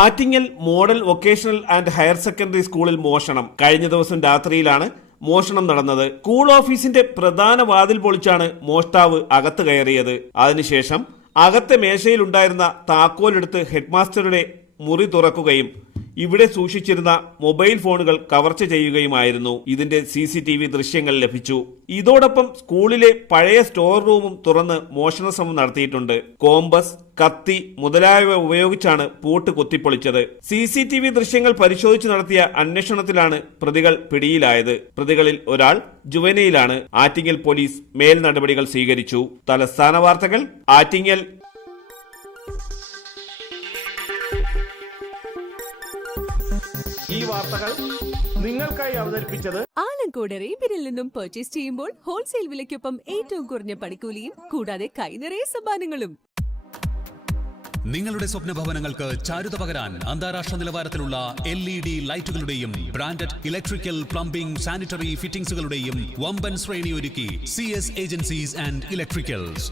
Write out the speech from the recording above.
Attingal model vocational and higher secondary സ്കൂളിൽ മോഷണം. കഴിഞ്ഞ ദിവസം രാത്രിയിലാണ് മോഷണം നടന്നത്. സ്കൂൾ ഓഫീസിന്റെ പ്രധാന വാതിൽ പൊളിച്ചാണ് മോഷ്ടാവ് അകത്ത് കയറിയത്. അതിനുശേഷം അകത്തെ മേശയിലുണ്ടായിരുന്ന താക്കോലെടുത്ത് ഹെഡ്മാസ്റ്ററുടെ മുറി തുറക്കുകയും ഇവിടെ സൂക്ഷിച്ചിരുന്ന മൊബൈൽ ഫോണുകൾ കവർച്ച ചെയ്യുകയുമായിരുന്നു. ഇതിന്റെ CCTV ദൃശ്യങ്ങൾ ലഭിച്ചു. ഇതോടൊപ്പം സ്കൂളിലെ പഴയ സ്റ്റോർ റൂമും തുറന്ന് മോഷണ ശ്രമം നടത്തിയിട്ടുണ്ട്. കോമ്പസ്, കത്തി മുതലായവ ഉപയോഗിച്ചാണ് പൂട്ട് കുത്തിപ്പൊളിച്ചത്. CCTV ദൃശ്യങ്ങൾ പരിശോധിച്ച് നടത്തിയ അന്വേഷണത്തിലാണ് പ്രതികൾ പിടിയിലായത്. പ്രതികളിൽ ഒരാൾ ജുവനയിലാണ്. ആറ്റിങ്ങൽ പോലീസ് മേൽ നടപടികൾ സ്വീകരിച്ചു. തലസ്ഥാന വാർത്തകൾ ആറ്റിങ്ങൽ. ഈ വാർത്തകൾ നിങ്ങൾക്കായി അവതരിപ്പിച്ചത് ആലങ്കോട് റേബിനിൽ നിന്നും പർച്ചേസ് ചെയ്യുമ്പോൾ ഹോൾസെയിൽ വിലയ്ക്കൊപ്പം ഏറ്റവും കുറഞ്ഞ പണിക്കൂലിയും കൂടാതെ കൈനിറയെ സമ്മാനങ്ങളും. നിങ്ങളുടെ സ്വപ്ന ഭവനങ്ങൾക്ക് ചാരുത പകരാൻ അന്താരാഷ്ട്ര നിലവാരത്തിലുള്ള LED ലൈറ്റുകളുടെയും ബ്രാൻഡഡ് ഇലക്ട്രിക്കൽ, പ്ലംബിംഗ്, സാനിറ്ററി ഫിറ്റിംഗ്സുകളുടെയും വമ്പൻ ശ്രേണി ഒരുക്കി CS ഏജൻസീസ് ആൻഡ് ഇലക്ട്രിക്കൽസ്.